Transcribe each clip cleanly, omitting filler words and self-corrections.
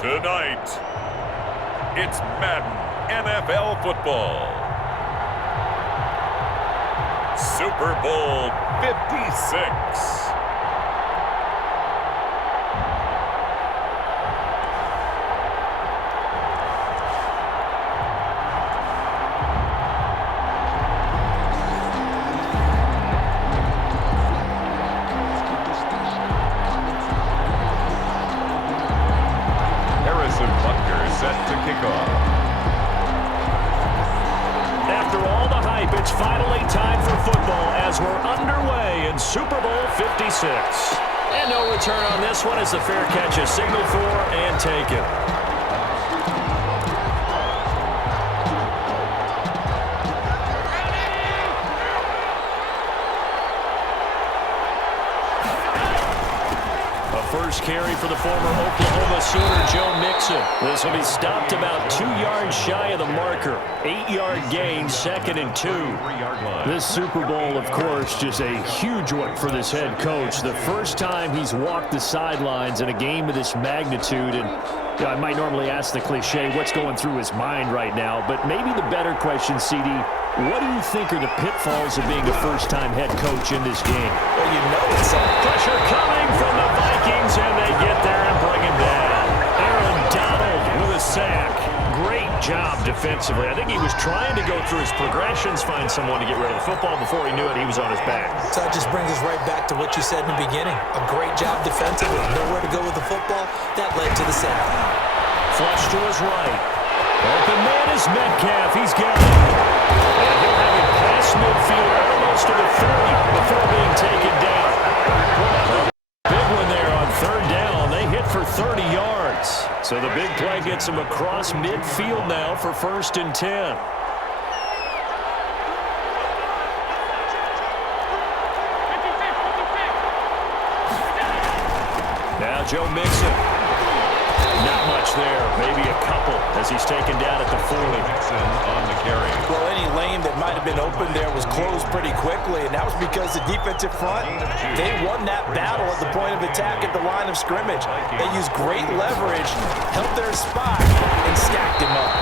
Tonight, it's Madden NFL football. Super Bowl 56. Set to kick off. After all the hype, it's finally time for football as we're underway in Super Bowl 56. And no return on this one as the fair catch is signaled for and taken. First carry for the former Oklahoma Sooner, Joe Mixon. This will be stopped about 2 yards shy of the marker. 8-yard gain, 2nd and 2. This Super Bowl, of course, just a huge one for this head coach. The first time he's walked the sidelines in a game of this magnitude. And I might normally ask the cliche, what's going through his mind right now? But maybe the better question, CD, what do you think are the pitfalls of being a first-time head coach in this game? Well, you know it's pressure coming from the Vikings, and they get there and bring him down. Aaron Donald with a sack. Great job defensively. I think he was trying to go through his progressions, find someone to get rid of the football. Before he knew it, he was on his back. So that just brings us right back to what you said in the beginning. A great job defensively. Nowhere to go with the football. That led to the sack. Flush to his right. Open man is Metcalf. He's got it. And he'll have it past midfield almost to the 30 before being taken down. Big one there on 3rd down. They hit for 30 yards. So the big play gets them across midfield now for 1st and 10. Now Joe Mixon. Not much there, maybe a couple as he's taken down at the 40. Mixon on the carry. Well, any lane that might have been open there was closed pretty quickly, and that was because the defensive front, they won that battle at the point of attack at the line of scrimmage. They used great leverage, held their spot, and stacked him up.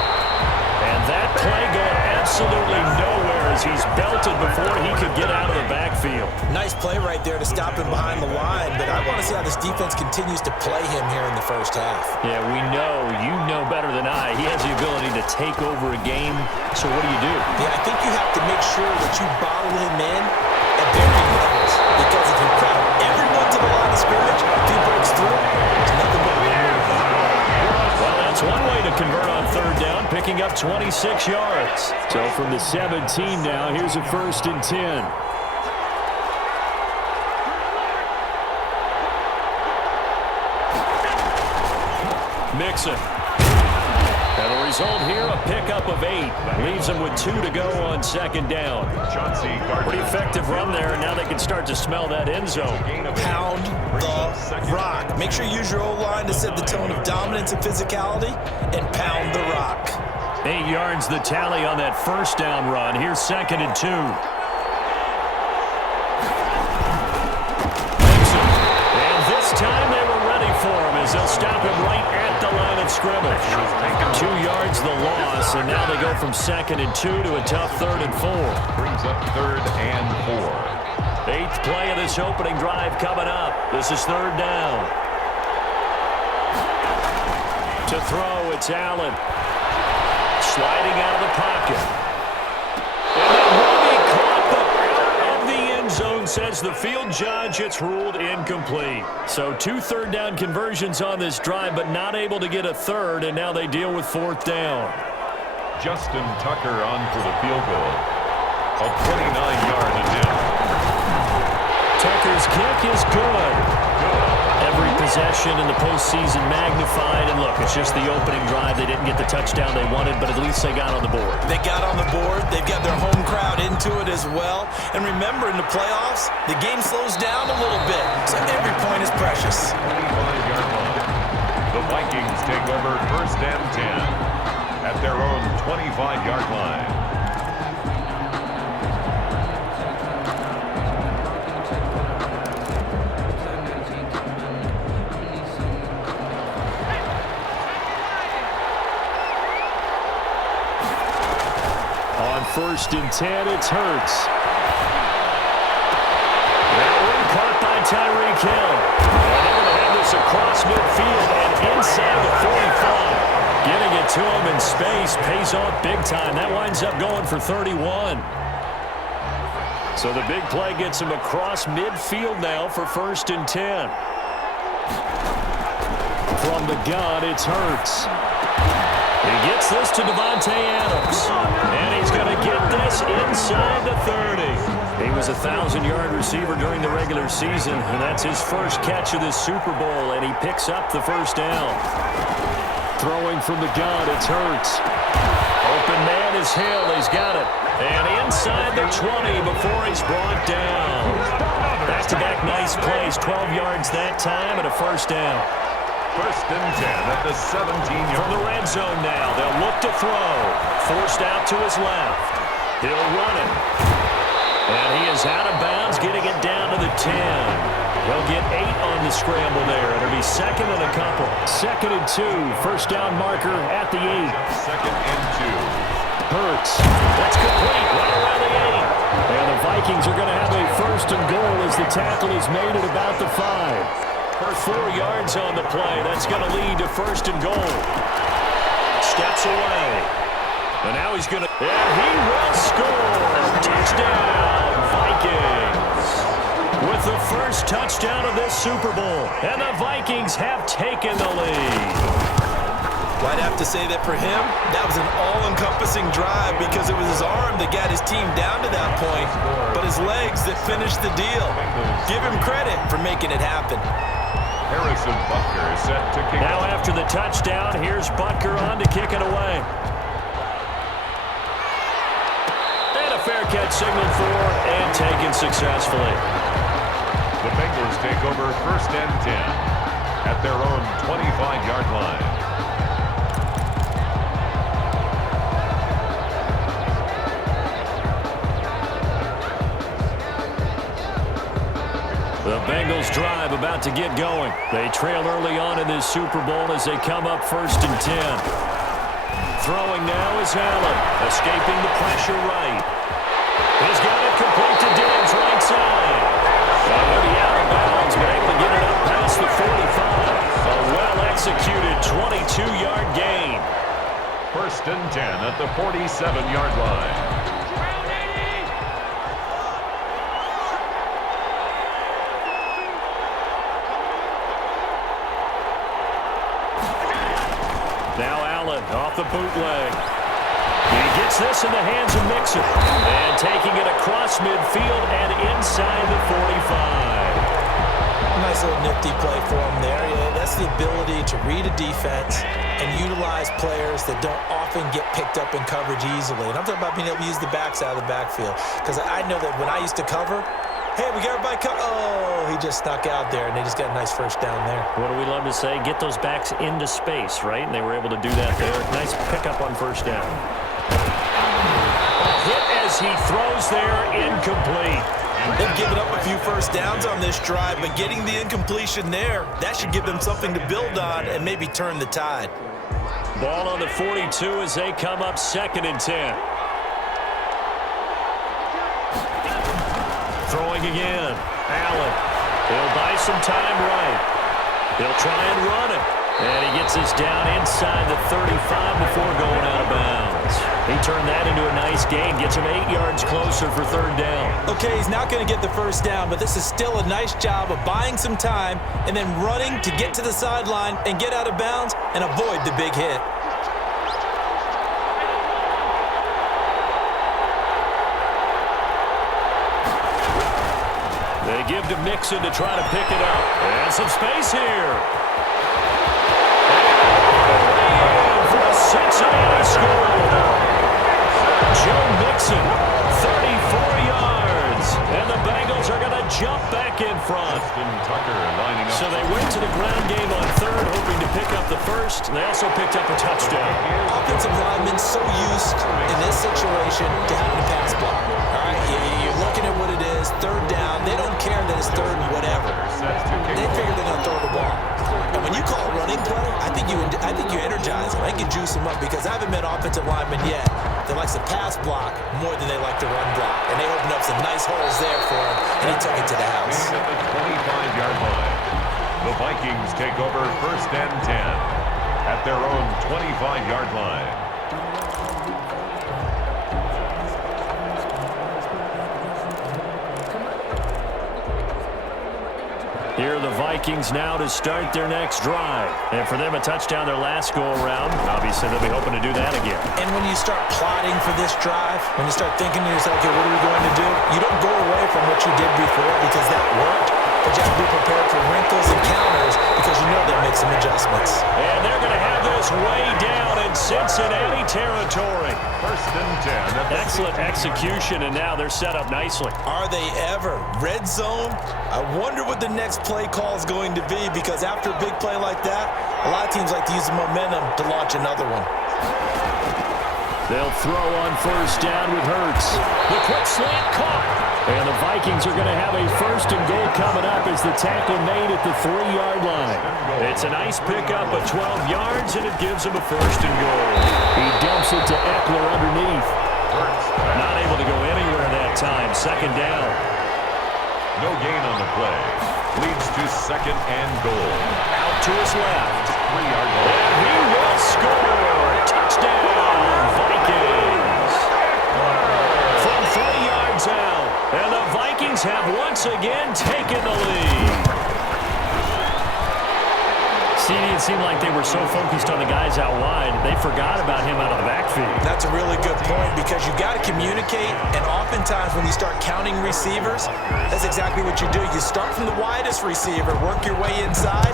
And that play going absolutely nowhere as he's belted before he could get out of the backfield. Nice play right there to stop him behind the line, but I want to see how this defense continues to play him here in the first half. Yeah, we know. You know better than I. He has the ability to take over a game, so what do you do? Yeah, I think you have to make sure that you bottle him in at varying levels, because if you crowd everyone to the line of scrimmage, if he breaks through, there's nothing but well, that's one way to convert on 3rd down, picking up 26 yards. So from the 17 now, here's a 1st and 10. Mixon. And the result here, a pickup of 8. Leaves them with 2 to go on 2nd down. Pretty effective run there, and now they can start to smell that end zone. Pound the rock. Make sure you use your O-line to set the tone of dominance and physicality, and pound the rock. 8 yards the tally on that 1st down run. Here's 2nd and 2. And this time they were ready for him as they'll stop him right at the line of scrimmage. 2 yards the loss, and now they go from 2nd and 2 to a tough 3rd and 4. Brings up 3rd and 4. 8th play of this opening drive coming up. This is 3rd down. To throw, it's Allen. Sliding out of the pocket. And that will be caught, but out of the end zone, says the field judge. It's ruled incomplete. So 2 3rd down conversions on this drive, but not able to get a 3rd, and now they deal with 4th down. Justin Tucker on for the field goal. A 29-yard attempt. Tucker's kick is good. Every possession in the postseason magnified. And look, it's just the opening drive. They didn't get the touchdown they wanted, but at least they got on the board. They got on the board. They've got their home crowd into it as well. And remember, in the playoffs, the game slows down a little bit. So every point is precious. 25-yard line. The Vikings take over 1st and 10 at their own 25-yard line. first and 10. It's Hurts. That one caught by Tyreek Hill. And they're going to have this across midfield and inside the 45. Getting it to him in space pays off big time. That winds up going for 31. So the big play gets him across midfield now for first and 10. From the gun, it's Hurts. He gets this to Davante Adams. And he's going to get this inside the 30. He was a 1,000-yard receiver during the regular season, and that's his first catch of this Super Bowl, and he picks up the first down. Throwing from the gun, it's Hurts. Open man is Hill. He's got it. And inside the 20 before he's brought down. Back-to-back nice plays. 12 yards that time and a first down. First and 10 at the 17-yard. From the red zone now. They'll look to throw. Forced out to his left. He'll run it. And he is out of bounds, getting it down to the 10. He'll get 8 on the scramble there. It'll be second and a couple. Second and 2. First down marker at the 8. Second and 2. Hurts. That's complete. Right around the 8. And the Vikings are going to have a first and goal as the tackle is made at about the 5. 4 yards on the play. That's going to lead to first and goal. Steps away. And now he's going to... And he will score. Touchdown, Vikings. With the first touchdown of this Super Bowl. And the Vikings have taken the lead. Well, I'd have to say that for him, that was an all-encompassing drive because it was his arm that got his team down to that point, but his legs that finished the deal. Give him credit for making it happen. Harrison Butker is set to kick. Now after the touchdown, here's Butker on to kick it away. And a fair catch signaled for and taken successfully. The Bengals take over first and 10 at their own 25-yard line. The Bengals drive about to get going. They trail early on in this Super Bowl as they come up first and 10. Throwing now is Allen, escaping the pressure right. He's got it complete to Diggs right side. Already out of bounds, but able to get it up past the 45. A well-executed 22-yard gain. First and 10 at the 47-yard line. Now Allen off the bootleg. He gets this in the hands of Mixon. And taking it across midfield and inside the 45. Nice little nifty play for him there. Yeah, that's the ability to read a defense and utilize players that don't often get picked up in coverage easily. And I'm talking about being able to use the backs out of the backfield. Because I know that when I used to cover, hey, we got everybody covered. Oh, he just snuck out there, and they just got a nice first down there. What do we love to say? Get those backs into space, right? And they were able to do that there. Nice pickup on first down. Hit as he throws there, incomplete. They've given up a few first downs on this drive, but getting the incompletion there, that should give them something to build on and maybe turn the tide. Ball on the 42 as they come up second and 10. Throwing again. Allen. He'll buy some time right. He'll try and run it. And he gets this down inside the 35 before going out of bounds. He turned that into a nice gain. Gets him 8 yards closer for third down. Okay, he's not going to get the first down, but this is still a nice job of buying some time and then running to get to the sideline and get out of bounds and avoid the big hit. They give to Mixon to try to pick it up. And some space here. And for a Cincinnati score. Joe Mixon, 34 yards. And the Bengals are going to jump back in front. Tucker lining up. So they went to the ground game on third, hoping to pick up the first. They also picked up a touchdown. Offensive linemen so used in this situation to having a pass block. All right, you're looking at what it is, third down. They don't care that it's third and whatever. They figure they're going to throw the ball. And when you call a running play, I think you energize them. I think you juice them up because I haven't met offensive linemen yet that likes to pass block more than they like to run block. And they opened up some nice holes there for him, and he took it to the house. At the 25-yard line, the Vikings take over 1st and 10 at their own 25-yard line. Here are the Vikings now to start their next drive. And for them, a touchdown their last go-around. Obviously, they'll be hoping to do that again. And when you start plotting for this drive, when you start thinking to yourself, okay, what are we going to do? You don't go away from what you did before because that worked, but you have to be prepared for wrinkles and counters because you know they'll make some adjustments. And they're going to have this way down in Cincinnati territory. 1st and 10. Excellent execution, and now they're set up nicely. Are they ever? Red zone? I wonder what the next play call is going to be because after a big play like that, a lot of teams like to use the momentum to launch another one. They'll throw on 1st down with Hurts. The quick slant caught. And the Vikings are going to have a 1st and goal coming up as the tackle made at the 3-yard line. It's a nice pickup of 12 yards, and it gives him a 1st and goal. He dumps it to Eckler underneath. Not able to go anywhere that time. 2nd down. No gain on the play. Leads to 2nd and goal. Out to his left. 3-yard line. And he will score. Touchdown, Vikings. From 3 yards out. And the Vikings have once again taken the lead. It seemed like they were so focused on the guys out wide, they forgot about him out of the backfield. That's a really good point because you got to communicate, and oftentimes when you start counting receivers, that's exactly what you do. You start from the widest receiver, work your way inside.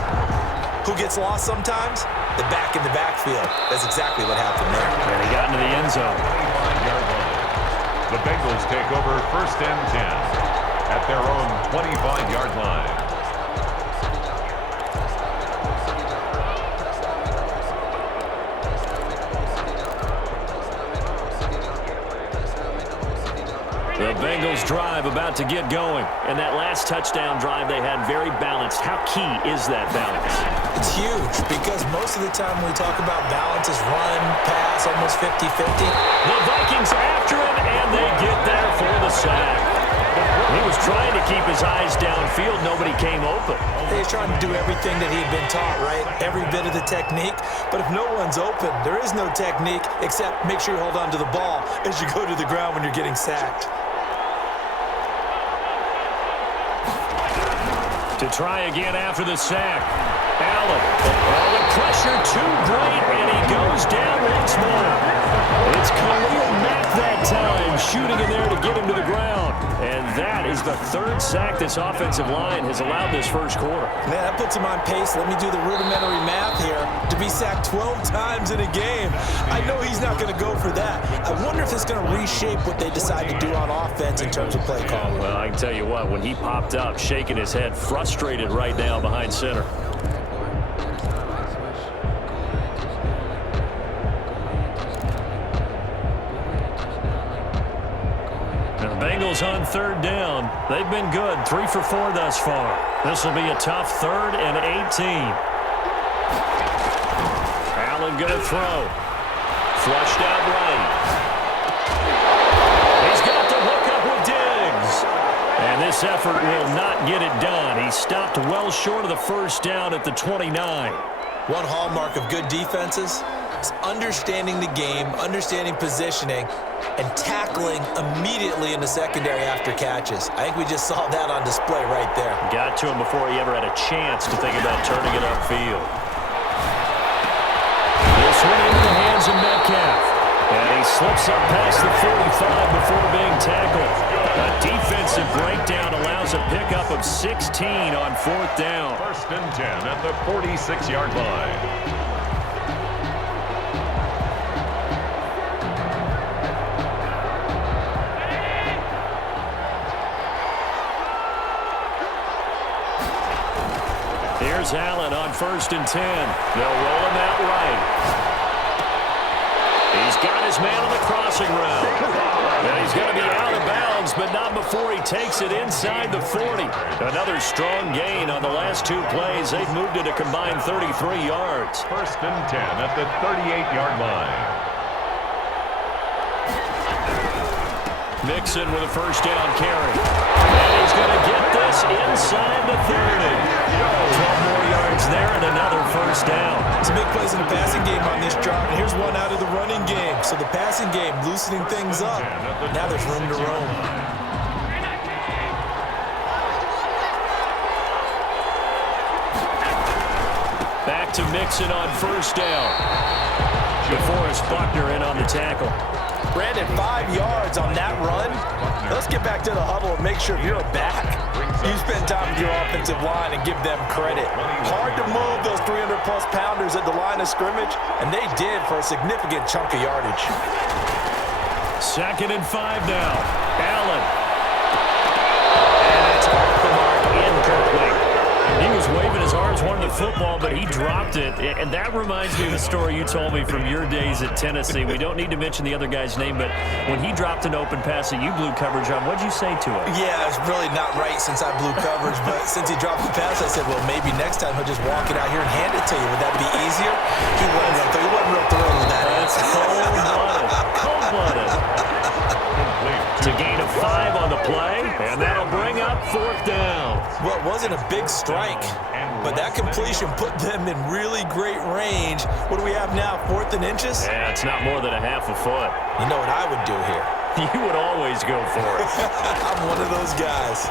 Who gets lost sometimes? The back in the backfield. That's exactly what happened there. And he got into the end zone. 25-yard line. The Bengals take over 1st and 10 at their own 25-yard line. The Bengals drive about to get going. And that last touchdown drive they had very balanced. How key is that balance? It's huge because most of the time when we talk about balance is run, pass, almost 50-50. The Vikings after him, and they get there for the sack. He was trying to keep his eyes downfield. Nobody came open. He's trying to do everything that he had been taught, right? Every bit of the technique. But if no one's open, there is no technique except make sure you hold on to the ball as you go to the ground when you're getting sacked. To try again after the sack. Allen. Oh, the pressure too great, and he goes down once more. It's Khalil Mack that time, shooting in there to get him to the ground. And that is the 3rd sack this offensive line has allowed this first quarter. Man, that puts him on pace. Let me do the rudimentary math here. To be sacked 12 times in a game, I know he's not going to go for that. I wonder if it's going to reshape what they decide to do on offense in terms of play calling. Well, I can tell you what, when he popped up, shaking his head, frustrated right now behind center. Bengals on 3rd down. They've been good, 3 for 4 thus far. This will be a tough 3rd and 18. Allen going to throw. Flushed out right. He's got the hook up with Diggs. And this effort will not get it done. He stopped well short of the 1st down at the 29. One hallmark of good defenses is understanding the game, understanding positioning, and tackling immediately in the secondary after catches. I think we just saw that on display right there. Got to him before he ever had a chance to think about turning it upfield. This one into the hands of Metcalf. And he slips up past the 45 before being tackled. A defensive breakdown allows a pickup of 16 on 4th down. 1st and 10 at the 46-yard line. Here's Allen on 1st and 10. They'll roll him out right. He's got his his man on the crossing route. And he's going to be out of bounds, but not before he takes it inside the 40. Another strong gain on the last two plays. They've moved it a combined 33 yards. First and 10 at the 38-yard line. Mixon with a first down carry. And he's going to get this inside the 30. 12 more yards there and another first down. Some big plays in the passing game on this drive. And here's one out of the running game. So the passing game loosening things up. Now there's room to roam. Back to Mixon on first down. DeForest Buckner in on the tackle. Brandon, 5 yards on that run. Let's get back to the huddle and make sure you're back. You spend time with your offensive line and give them credit. Hard to move those 300-plus pounders at the line of scrimmage, and they did for a significant chunk of yardage. 2nd and 5 now. Allen. And it's off the mark, incomplete. He was waving his arms, wanting the football, but he dropped it. And that reminds me of the story you told me from your days at Tennessee. We don't need to mention the other guy's name, but when he dropped an open pass that you blew coverage on, what'd you say to him? Yeah, it's really not right since I blew coverage, but since he dropped the pass, I said, well, maybe next time he'll just walk it out here and hand it to you. Would that be easier? He wasn't real thrilled with that. That's cold-blooded. Cold-blooded. To gain a 5 on the play, and that'll bring up 4th down. Well, it wasn't a big strike, but that completion put them in really great range. What do we have now, 4th and inches? Yeah, it's not more than a half a foot. You know what I would do here? You would always go for it. I'm one of those guys.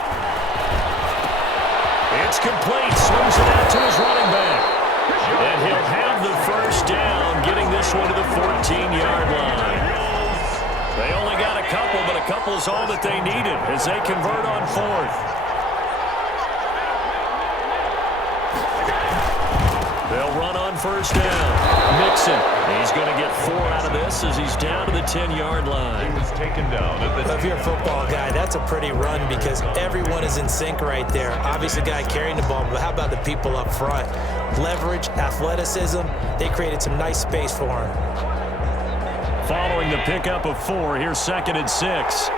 It's complete. Swings it out to his running back. And he'll have the first down, getting this one to the 14-yard line. They only got a couple, but a couple is all that they needed as they convert on 4th. They'll run on first down. Mixon. He's going to get 4 out of this as he's down to the 10-yard line. He was taken down at the... If you're a football guy, that's a pretty run because everyone is in sync right there. Obviously, the guy carrying the ball, but how about the people up front? Leverage, athleticism, they created some nice space for him. Following the pickup of 4, here's 2nd and 6.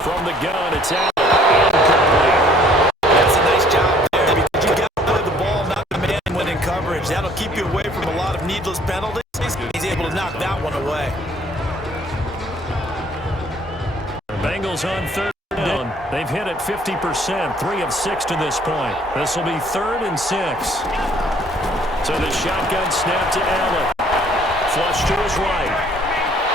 From the gun, it's out. That's a nice job there because you got to play the ball, not the man when in coverage. That'll keep you away from a lot of needless penalties. He's able to knock that one away. Bengals on 3rd down. They've hit it 50%, 3 of 6 to this point. This will be 3rd and 6. So the shotgun snap to Allen. Flush to his right.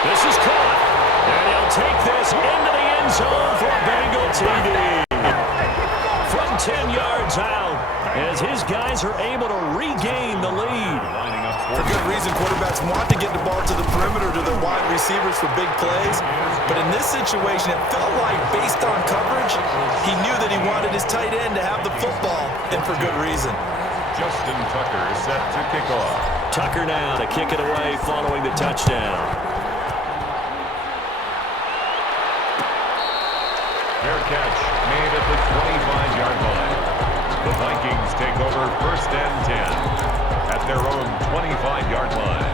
This is caught. And he'll take this into the end zone for a Bengal TD. From 10 yards out, as his guys are able to regain the lead. For good reason, quarterbacks want to get the ball to the perimeter to their wide receivers for big plays. But in this situation, it felt like, based on coverage, he knew that he wanted his tight end to have the football, and for good reason. Justin Tucker is set to kick off. Tucker now to kick it away following the touchdown. Fair catch made at the 25-yard line. The Vikings take over 1st and 10 at their own 25-yard line.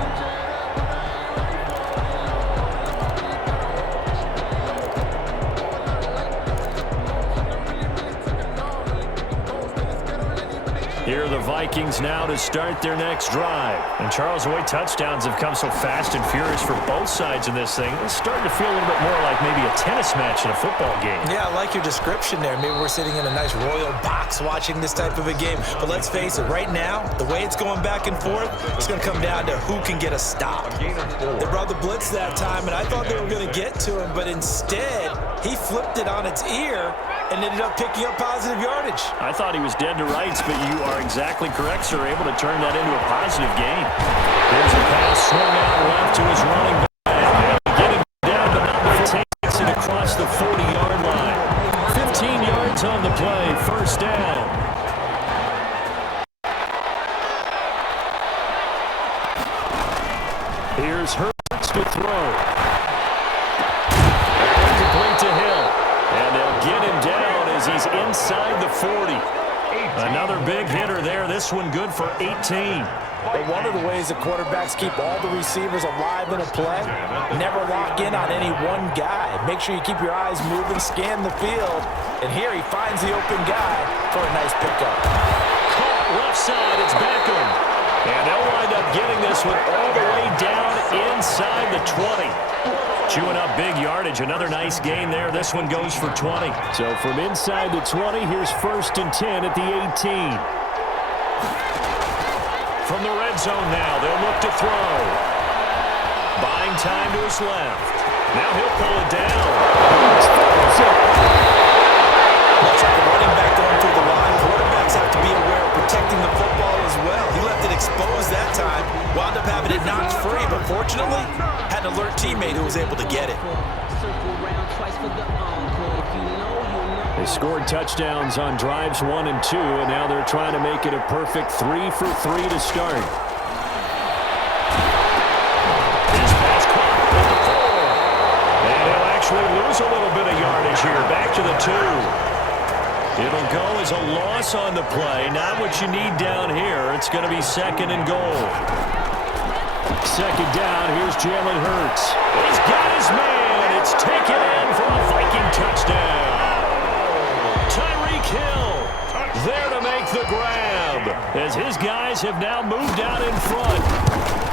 Here are the Vikings now to start their next drive. And Charles, the way touchdowns have come so fast and furious for both sides in this thing, it's starting to feel a little bit more like maybe a tennis match in a football game. Yeah, I like your description there. Maybe we're sitting in a nice royal box watching this type of a game. But let's face it, right now, the way it's going back and forth, it's going to come down to who can get a stop. They brought the blitz that time, and I thought they were going to get to him, but instead, he flipped it on its ear and ended up picking up positive yardage. I thought he was dead to rights, but you are exactly correct, sir. Able to turn that into a positive gain. There's a pass swung out left to his running back. And get him down, but not before he takes it across the 40-yard line. 15 yards on the play. First down. Here's Hurts to throw. Complete to Hill. And they'll get him down as he's inside the 40. Another big hitter there. This one good for 18. But one of the ways that quarterbacks keep all the receivers alive in a play, never lock in on any one guy. Make sure you keep your eyes moving, scan the field, and here he finds the open guy for a nice pickup. Caught left side, it's Beckham. And they'll wind up getting this one all the way down inside the 20. Chewing up big yardage. Another nice gain there. This one goes for 20. So from inside the 20, here's 1st and 10 at the 18. From the red zone now, they'll look to throw. Buying time to his left. Now he'll pull it down. Looks like a running back going through the line. Quarterbacks have to be aware of protecting the football as well. He left it exposed that time. Wound up having it knocked free, but fortunately, had an alert teammate who was able to get it. They scored touchdowns on drives 1 and 2, and now they're trying to make it a perfect 3 for 3 to start. This pass caught at the 4. And he'll actually lose a little bit of yardage here. Back to the 2. It'll go as a loss on the play. Not what you need down here. It's going to be 2nd and goal. 2nd down. Here's Jalen Hurts. He's got his man. It's taken in for a Viking touchdown. Hill there to make the grab as his guys have now moved out in front.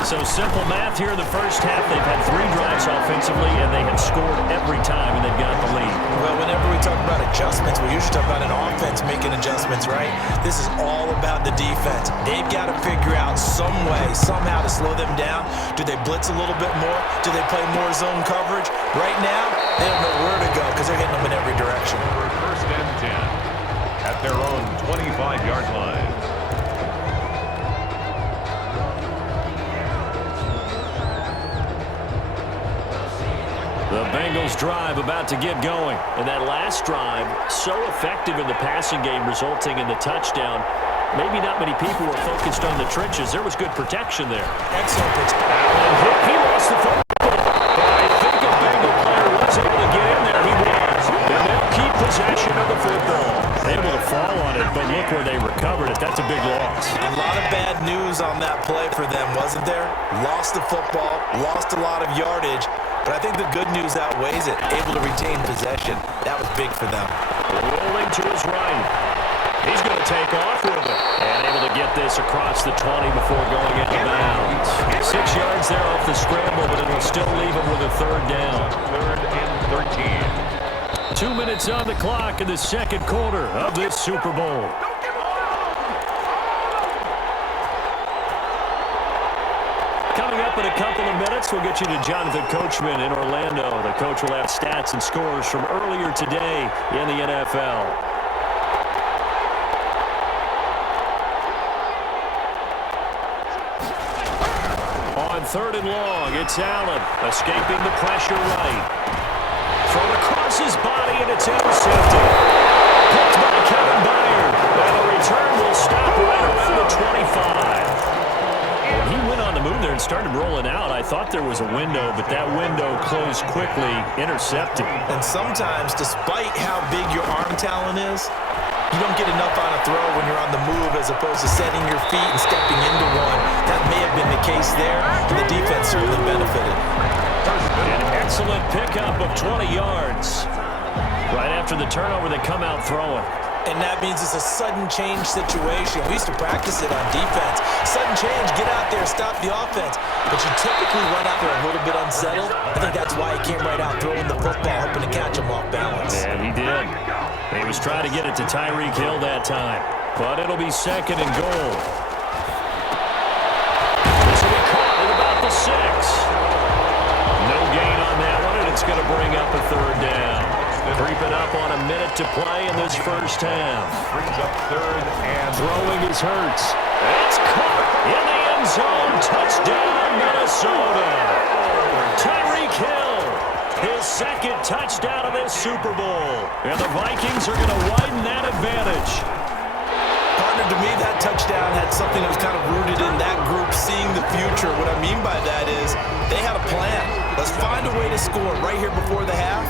So simple math here in the first half. They've had 3 drives offensively, and they have scored every time, and they've got the lead. Well, whenever we talk about adjustments, we usually talk about an offense making adjustments, right? This is all about the defense. They've got to figure out some way, somehow to slow them down. Do they blitz a little bit more? Do they play more zone coverage? Right now, they don't know where to go because they're hitting them in every direction. 1st and 10. At their own 25-yard line. The Bengals drive about to get going. And that last drive, so effective in the passing game, resulting in the touchdown. Maybe not many people were focused on the trenches. There was good protection there. Excellent protection. He lost the football. But I think a Bengal player was able to get in there. He was. And they'll keep possession of the football. Able to fall on it, but look where they recovered it. That's a big loss. A lot of bad news on that play for them, wasn't there? Lost the football, lost a lot of yardage, but I think the good news outweighs it. Able to retain possession. That was big for them. Rolling to his right. He's going to take off with it. And able to get this across the 20 before going out of bounds. 6 yards there off the scramble, but it'll still leave him with a 3rd down. 3rd and 13. 2 minutes on the clock in the 2nd quarter of this Super Bowl. Coming up in a couple of minutes, we'll get you to Jonathan Coachman in Orlando. The coach will have stats and scores from earlier today in the NFL. On 3rd and long, it's Allen escaping the pressure right. Thrown across his body, and it's intercepted. Picked by Kevin Byard. And the return will stop right around the 25. When he went on the move there and started rolling out, I thought there was a window, but that window closed quickly, intercepted. And sometimes, despite how big your arm talent is, you don't get enough on a throw when you're on the move as opposed to setting your feet and stepping into one. That may have been the case there, and the defense certainly benefited. An excellent pickup of 20 yards. Right after the turnover, they come out throwing. And that means it's a sudden change situation. We used to practice it on defense. Sudden change, get out there, stop the offense. But you typically run out there a little bit unsettled. I think that's why he came right out throwing the football, hoping to catch him off balance. Yeah, he did. He was trying to get it to Tyreek Hill that time. But it'll be 2nd and goal. This will be caught at about the 6. No gain on that one, and it's going to bring up a 3rd down. Creeping up on a minute to play in this first half. Brings up 3rd and throwing his Hurts. It's caught in the end zone. Touchdown, Minnesota. Tyreek Hill, his 2nd touchdown of this Super Bowl. And the Vikings are going to widen that advantage. Partner, to me, that touchdown had something that was kind of rooted in that group seeing the future. What I mean by that is they had a plan. Let's find a way to score right here before the half.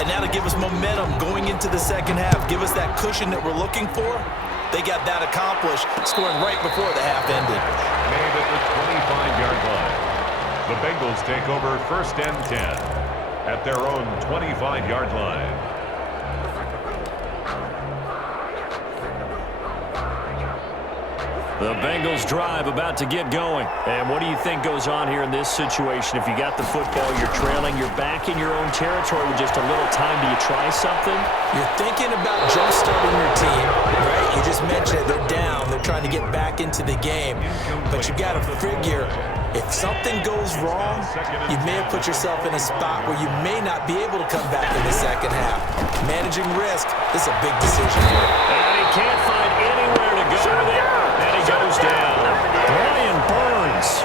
And that'll give us momentum going into the second half. Give us that cushion that we're looking for. they got that accomplished, scoring right before the half ended. Made at the 25-yard line. The Bengals take over 1st and 10 at their own 25-yard line. The Bengals drive about to get going. And what do you think goes on here in this situation? If you got the football, you're trailing, you're back in your own territory with just a little time. Do you try something? You're thinking about jump-starting your team, right? You just mentioned it. They're down. They're trying to get back into the game. But you got to figure, if something goes wrong, you may have put yourself in a spot where you may not be able to come back in the second half. Managing risk is a big decision here. And he can't find anywhere to go with it. And he goes down. Brian Burns.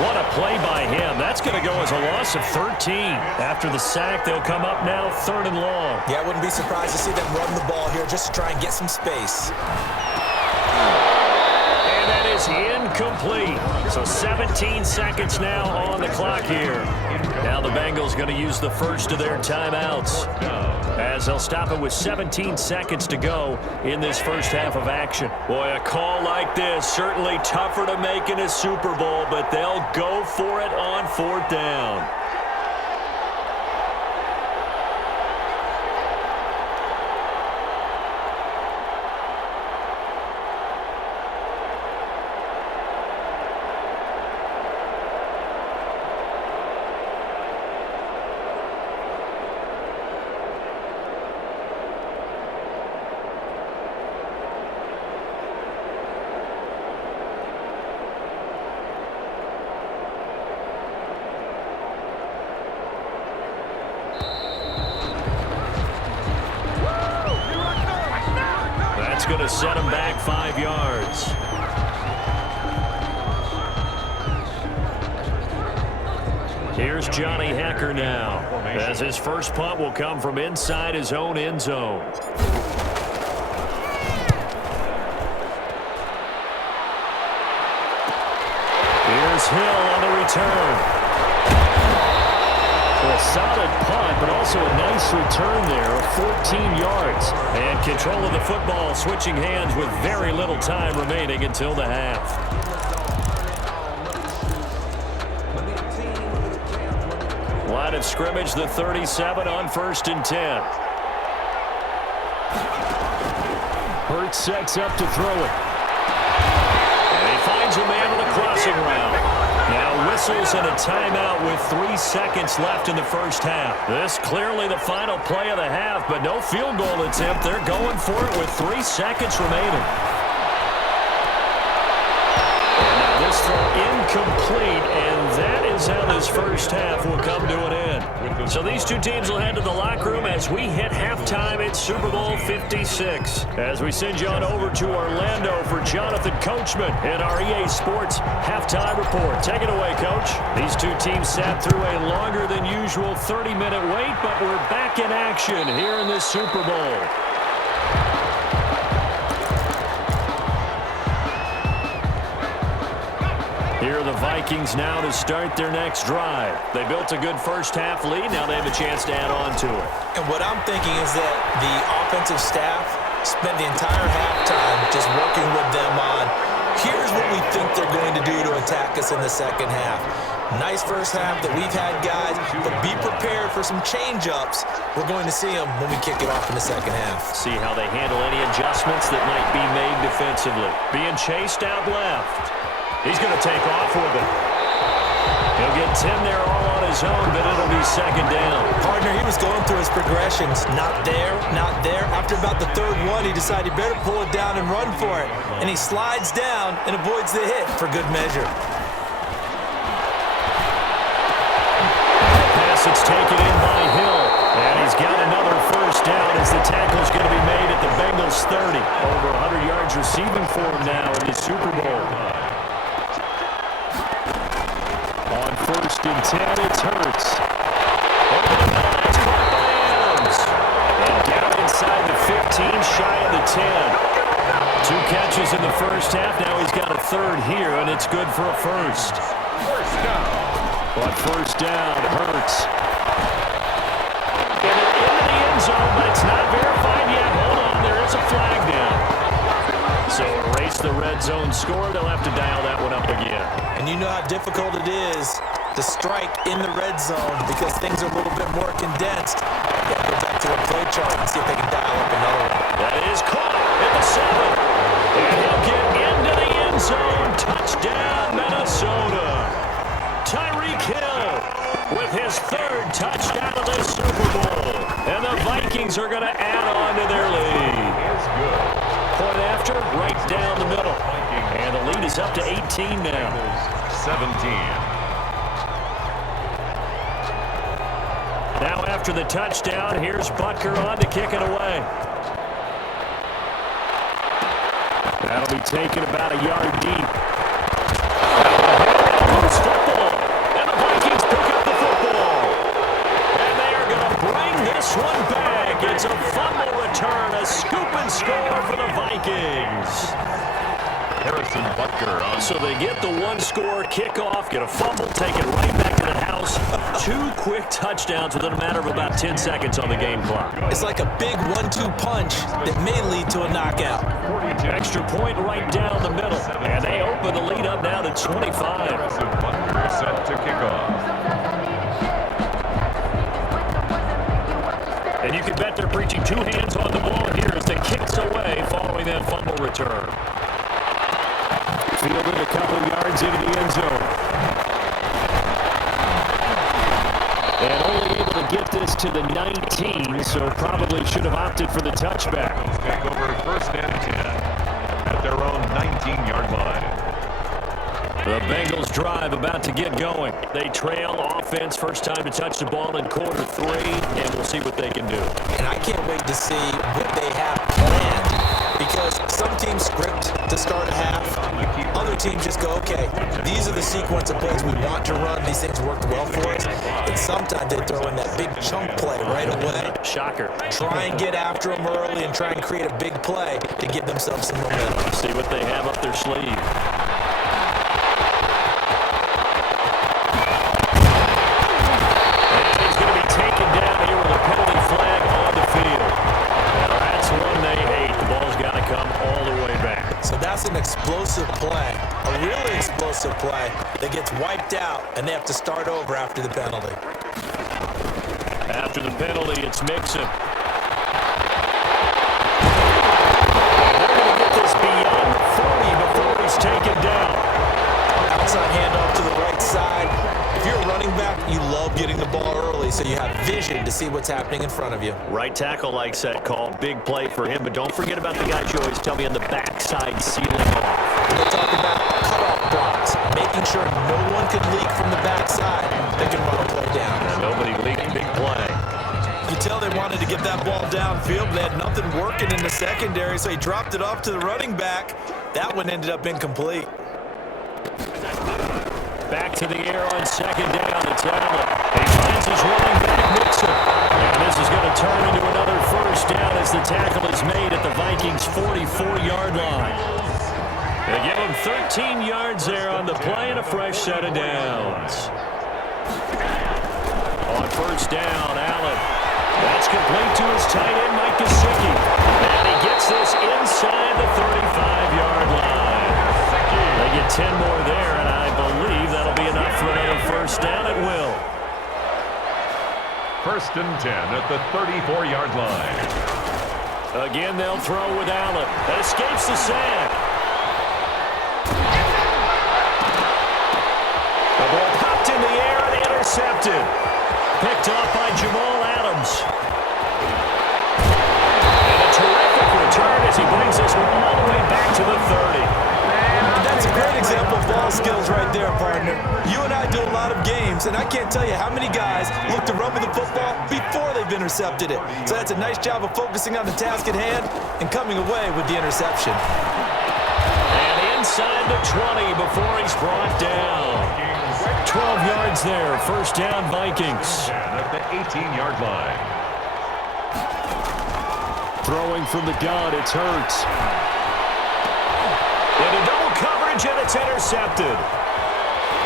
What a play by him. That's going to go as a loss of 13. After the sack, they'll come up now 3rd and long. Yeah, I wouldn't be surprised to see them run the ball here just to try and get some space. And that is incomplete. So 17 seconds now on the clock here. Now the Bengals going to use the first of their timeouts, as they'll stop it with 17 seconds to go in this first half of action. Boy, a call like this, certainly tougher to make in a Super Bowl, but they'll go for it on 4th down. Going to set him back 5 yards. Here's Johnny Hecker now, as his first punt will come from inside his own end zone. Here's Hill on the return. A solid punt, but also a nice return there of 14 yards. And control of the football, switching hands with very little time remaining until the half. Line of scrimmage, the 37 on 1st and 10. Hurts sets up to throw it. And he finds a man with a crossing route. Now whistles and a timeout with 3 seconds left in the first half. This clearly the final play of the half, but no field goal attempt. They're going for it with 3 seconds remaining. And now this throw incomplete, and that is how this first half will come to an end. So these two teams will head to the locker room as we hit halftime at Super Bowl 56. As we send you on over to Orlando for Jonathan Coachman in our EA Sports halftime report. Take it away, Coach. These two teams sat through a longer than usual 30-minute wait, but we're back in action here in this Super Bowl. Here are the Vikings now to start their next drive. They built a good first half lead. Now they have a chance to add on to it. And what I'm thinking is that the offensive staff spent the entire halftime just working with them on, here's what we think they're going to do to attack us in the second half. Nice first half that we've had, guys, but be prepared for some change-ups. We're going to see them when we kick it off in the second half. See how they handle any adjustments that might be made defensively. Being chased out left. He's going to take off with it. He'll get 10 there all on his own, but it'll be second down. Partner, he was going through his progressions. Not there, not there. After about the third one, he decided he better pull it down and run for it. And he slides down and avoids the hit for good measure. Pass, it's taken in by Hill. And he's got another first down as the tackle's going to be made at the Bengals 30. Over 100 yards receiving for him now in the Super Bowl. On 1st and 10, it's Hurts. It's caught by Adams. And down inside the 15, shy of the 10. 2 catches in the first half. Now he's got a third here, and it's good for a first. First down. But first down, Hurts. Get it into the end zone, but it's not verified yet. Hold on, there is a flag down. red zone score. They'll have to dial that one up again. And you know how difficult it is to strike in the red zone because things are a little bit more condensed. Go back to the play chart and see if they can dial up another one. That is caught at the 7. And he'll get into the end zone. Touchdown, Minnesota. Tyreek Hill with his 3rd touchdown of this Super Bowl. And the Vikings are going to add on to their lead. Point after, right down the middle. And the lead is up to 18 now. 17. Now after the touchdown, here's Butker on to kick it away. That'll be taken about a yard deep. Loose football. And the Vikings pick up the football. And they are going to bring this one back. It's a fumble return, a scoop and score for the Vikings. Harrison Butker on. So they get the 1-score kickoff, get a fumble, take it right back to the house. 2 quick touchdowns within a matter of about 10 seconds on the game clock. It's like a big 1-2 punch that may lead to a knockout. Extra point right down the middle. And they open the lead up now to 25. Harrison Butker set to kick off. And you can bet they're preaching 2 hands on the ball here as they kicks away following that fumble return. Fielded a couple yards into the end zone. And only able to get this to the 19, so probably should have opted for the touchback. Take over 1st and 10 at their own 19-yard line. The Bengals drive about to get going. They trail offense, first time to touch the ball in quarter 3, and we'll see what they can do. And I can't wait to see what they have planned because some teams script to start a half. Other teams just go, okay, these are the sequence of plays we want to run. These things worked well for us. And sometimes they throw in that big chunk play right away. Shocker. Try and get after them early and try and create a big play to give themselves some momentum. See what they have up their sleeve. And he's going to be taken down here with a penalty flag on the field. Now that's one they hate. The ball's got to come all the way back. So that's an explosive play, a really explosive play that gets wiped out, and they have to start over after the penalty. After the penalty, it's Mixon. They're going to get this beyond 40 before he's taken down. Outside handoff to the right side. If you're a running back, you love getting the ball early so you have vision to see what's happening in front of you. Right tackle likes that call. Big play for him, but don't forget about the guys you always tell me on the backside sealing off. We'll talk about cutoff blocks, making sure no one can leak from the backside. They can run a play down. And nobody leaked. Big play. You tell they wanted to get that ball downfield, but they had nothing working in the secondary, so he dropped it off to the running back. That one ended up incomplete. Back to the air on 2nd down. It's Allen. He finds his running back, Mixon. And this is going to turn into another 1st down as the tackle is made at the Vikings' 44-yard line. They give him 13 yards there on the play and a fresh set of downs. On 1st down, Allen. That's complete to his tight end, Mike Gesicki. And he gets this inside the 35-yard line. They get 10 more there, and I believe that'll be enough for another 1st down. It will. 1st and 10 at the 34-yard line. Again, they'll throw with Allen. That escapes the sack. The ball popped in the air and intercepted. Picked off by Jamal Adams. And a terrific return as he brings this one all the way back to the 30. That's a great example of ball skills right there, partner. You and I do a lot of games, and I can't tell you how many guys look to run with the football before they've intercepted it. So that's a nice job of focusing on the task at hand and coming away with the interception. And inside the 20 before he's brought down. 12 yards there, 1st down Vikings. At the 18-yard line. Throwing from the gun, it's Hurts. Into double coverage, and it's intercepted.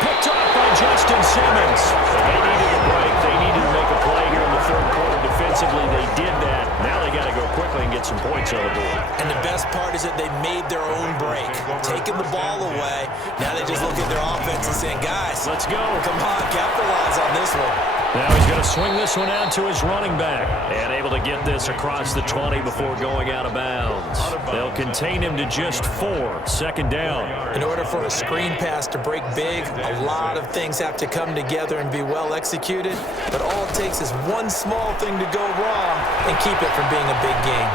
Picked off by Justin Simmons. They needed a break. They needed to make a play here in the 3rd quarter defensively. defensively, they did that. Now they got to go quickly and get some points on the board. And the best part is that they made their own break, taking the ball away. Now they just look at their offense and saying, guys, let's go. Come on, capitalize on this one. Now he's going to swing this one out to his running back. And able to get this across the 20 before going out of bounds. They'll contain him to just 4. Second down. In order for a screen pass to break big, a lot of things have to come together and be well executed. But all it takes is one small thing to go wrong and keep it from being a big game.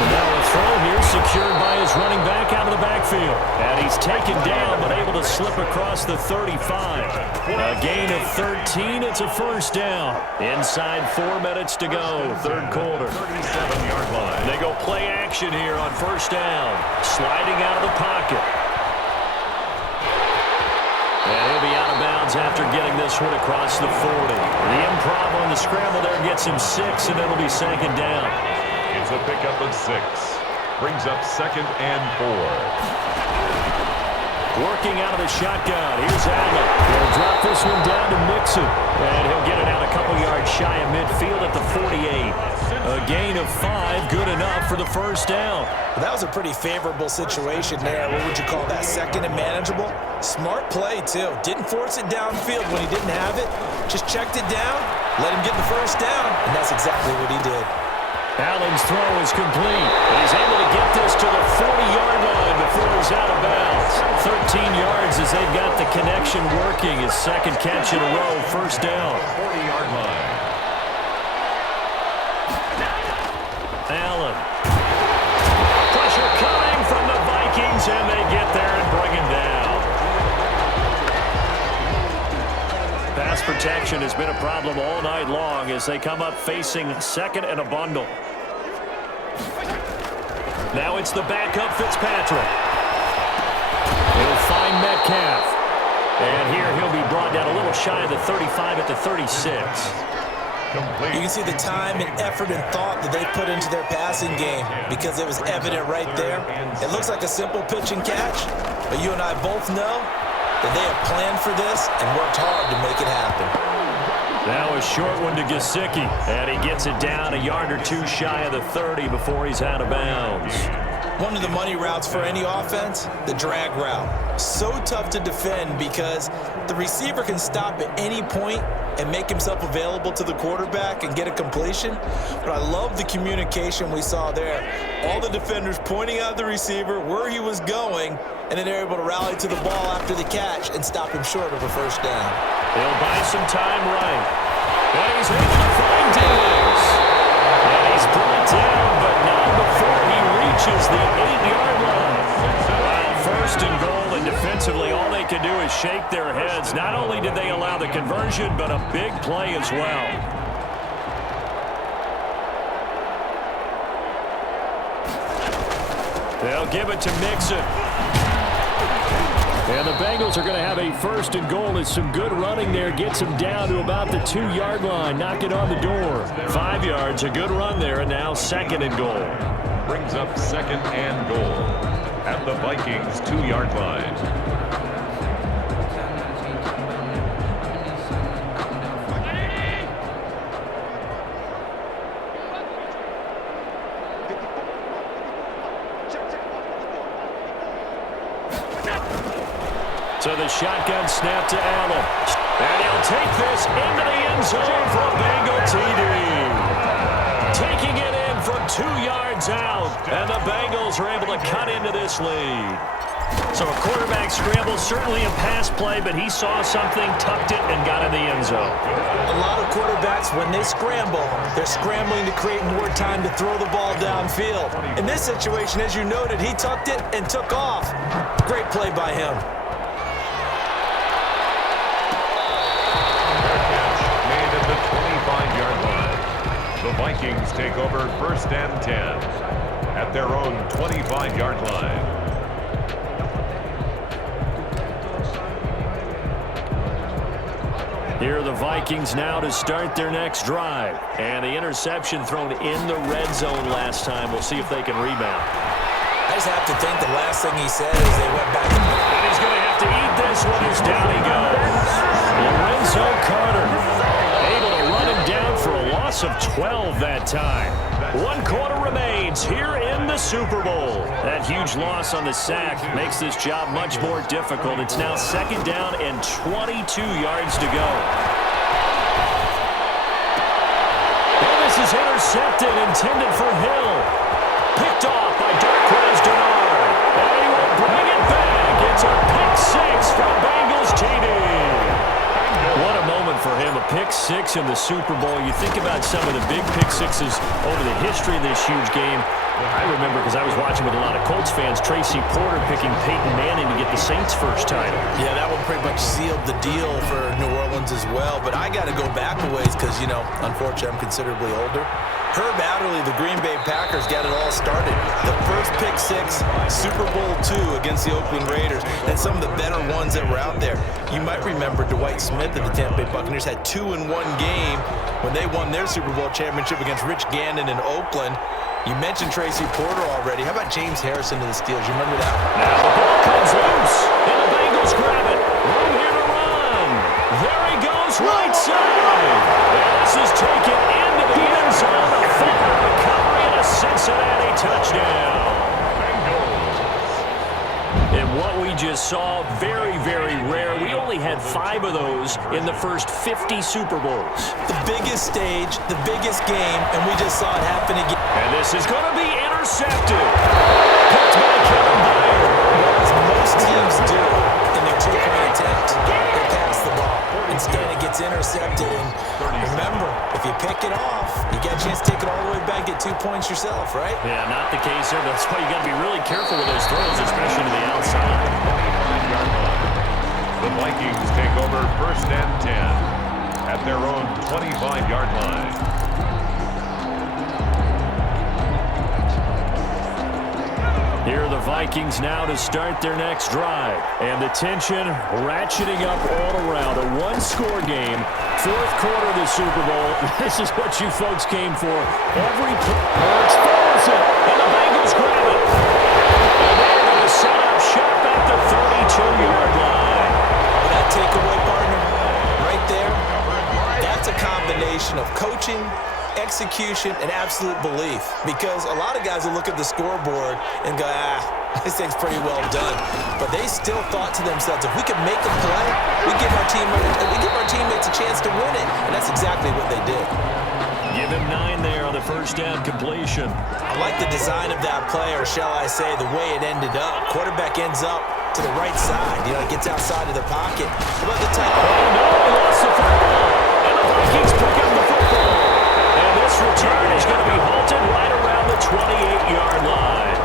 And now a throw here secured by his running back out of the backfield. And he's taken down but able to slip across the 35. A gain of 13. It's a first down. Inside 4 minutes to go. Third quarter. 37-yard line. They go play action here on first down. Sliding out of the pocket. And he'll be out of bounds after getting this one across the 40. The improv on the scramble there gets him 6, and it'll be second down. It's a pickup of 6. Brings up 2nd and 4. Working out of the shotgun. Here's Allen. He'll drop this one down to Mixon. And he'll get it out a couple yards shy of midfield at the 48. A gain of 5, good enough for the first down. That was a pretty favorable situation there. What would you call that? Second and manageable? Smart play, too. Didn't force it downfield when he didn't have it. Just checked it down, let him get the first down, and that's exactly what he did. Allen's throw is complete. And he's able to get this to the 40-yard line before he's out of bounds. 13 yards as they've got the connection working. His second catch in a row, first down. 40-yard line. Allen. Pressure coming from the Vikings, and they get there and bring him down. Pass protection has been a problem all night long as they come up facing second and a bundle. Now it's the backup Fitzpatrick. He'll find Metcalf. And here he'll be brought down a little shy of the 35 at the 36. Complete. You can see the time and effort and thought that they put into their passing game because it was evident right there. It looks like a simple pitch and catch, but you and I both know that they have planned for this and worked hard to make it happen. Now a short one to Gesicki, and he gets it down a yard or 2 shy of the 30 before he's out of bounds. One of the money routes for any offense, the drag route. So tough to defend because the receiver can stop at any point and make himself available to the quarterback and get a completion. But I love the communication we saw there. All the defenders pointing out the receiver, where he was going, and then they're able to rally to the ball after the catch and stop him short of a first down. He'll buy some time right. And he's able to find Diggs. And he's brought down, but not before he reaches the 8-yard line. Well, first and goal, and defensively, all they can do is shake their heads. Not only did they allow the conversion, but a big play as well. They'll give it to Mixon. And the Bengals are going to have a first and goal as some good running there gets them down to about the 2-yard line. Knock it on the door. 5 yards, a good run there, and now second and goal. Brings up 2nd and goal at the Vikings 2-yard line. So the shotgun snap to Allen. And he'll take this into the end zone for a Bengal TD. Taking it in from 2 yards out. And the Bengals are able to cut into this lead. So a quarterback scramble, certainly a pass play, but he saw something, tucked it, and got in the end zone. A lot of quarterbacks, when they scramble, they're scrambling to create more time to throw the ball downfield. In this situation, as you noted, he tucked it and took off. Great play by him. The 25-yard line. The Vikings take over first and 10 at their own 25-yard line. Here are the Vikings now to start their next drive. And the interception thrown in the red zone last time. We'll see if they can rebound. I just have to think the last thing he said is they went back. And he's going to have to eat this one as down he goes. Lorenzo Carter able to run and loss of 12 that time. 1 quarter remains here in the Super Bowl. That huge loss on the sack makes this job much more difficult. It's now 2nd down and 22 yards to go. And this is intercepted, intended for Hill. Picked off by Darquez Dennard. And he will bring it back. It's a pick 6 from Bengals TD. What a moment for him, a pick 6 in the Super Bowl. You think about some of the big pick 6s over the history of this huge game. I remember, because I was watching with a lot of Colts fans, Tracy Porter picking Peyton Manning to get the Saints' first title. Yeah, that one pretty much sealed the deal for New Orleans as well. But I got to go back a ways because, you know, unfortunately I'm considerably older. Herb Adderley, the Green Bay Packers, got it all started. The first pick 6, Super Bowl II against the Oakland Raiders, and some of the better ones that were out there. You might remember Dwight Smith of the Tampa Bay Buccaneers had 2 in 1 game when they won their Super Bowl championship against Rich Gannon in Oakland. You mentioned Tracy Porter already. How about James Harrison to the Steelers? You remember that? Now the ball comes loose, and the Bengals grab it. Room here to run. There he goes, right side. And this is taken into the end zone. A fumble recovery and a Cincinnati touchdown. And what we just saw, very, very rare. We only had 5 of those in the first 50 Super Bowls. The biggest stage, the biggest game, and we just saw it happen again. And this is going to be intercepted. Picked by Kevin Byard. As most teams do in their 2-point attempt, they pass the ball. Instead, it gets intercepted. And remember, if you pick it off, you get a chance to take it all the way back, get 2 points yourself, right? Yeah, not the case there. That's why you got to be really careful with those throws, especially to the outside. The Vikings take over 1st and 10 at their own 25-yard line. Here are the Vikings now to start their next drive. And the tension ratcheting up all around. A 1-score game. 4th quarter of the Super Bowl. This is what you folks came for. Every play. Hurts throws it. And the Bengals grab it. And they're going to set up shop at the 32-yard line. That takeaway, partner, right there, that's a combination of coaching, execution, and absolute belief. Because a lot of guys will look at the scoreboard and go, this thing's pretty well done. But they still thought to themselves, if we can make a play, we give our teammates a chance to win it. And that's exactly what they did. Give him 9 there on the first down completion. I like the design of that play, or shall I say the way it ended up. Quarterback ends up to the right side. You know, it gets outside of the pocket. How about the tight end? Oh, no, he lost the football. And the Vikings pick up the football. And this return is going to be halted right around the 28-yard line.